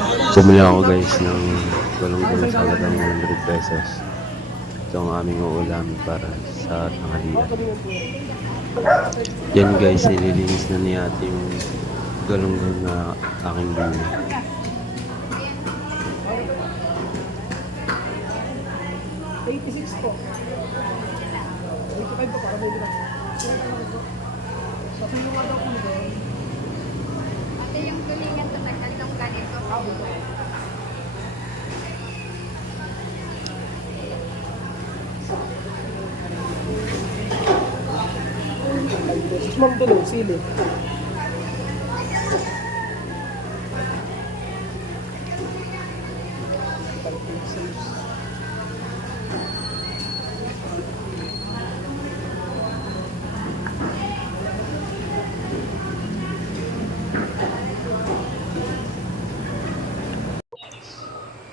Bumili ako guys ng galunggong sa halagang 100 pesos. Ito ang aming uulamin para sa tanghalian. Yan guys, nililinis na ni ate yung galunggong na aking binili. 86 po. 85 po para may bilang. Kasi yung ano po doon. Ate, yung tulingan sa nagkandong ganito. Ma'am tulong, sili.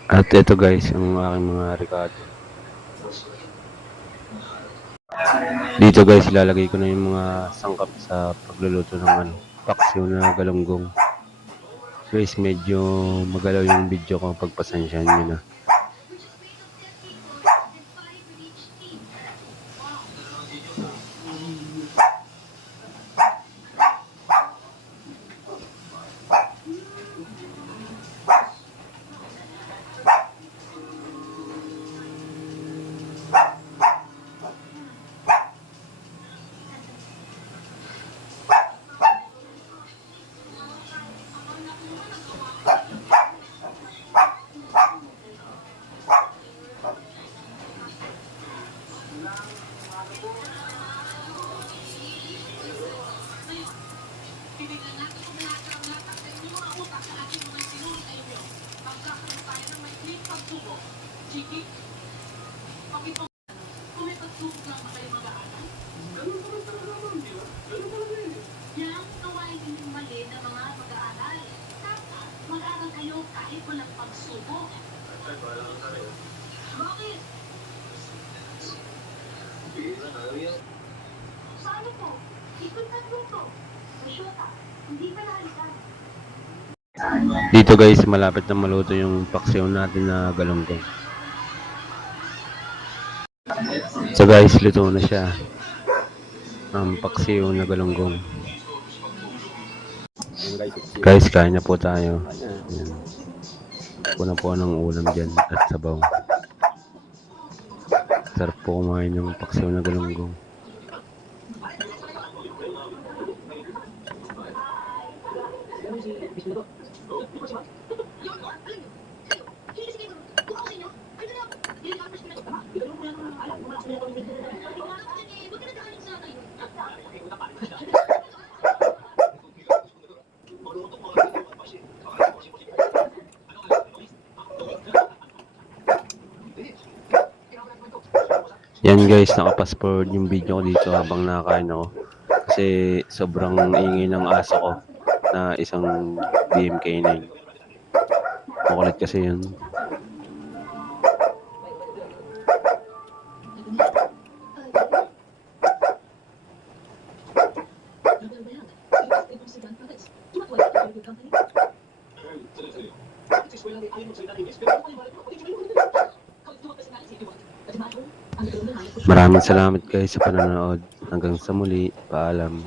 At ito guys, ang aking mga ricado. Dito guys, ilalagay ko na yung mga sangkap sa pagluluto ng paksiw na galunggong. Guys, medyo magalaw yung video ko, pagpasensyahan nyo na. Dito guys, malapit na maluto yung paksiw natin na galunggong. So guys, luto na siya. Ang paksiw na galunggong. Guys, kain na po tayo. Ayan. Puno po ng ulam dyan at sabaw. Sarap po kumain ng paksiw na galunggong. Yan guys, nakapas forward yung video ko dito habang nakakain ako. Kasi sobrang ingay ng aso ko na isang BMK9. Makulit kasi yun. Maraming salamat guys sa panonood. Hanggang sa muli. Paalam.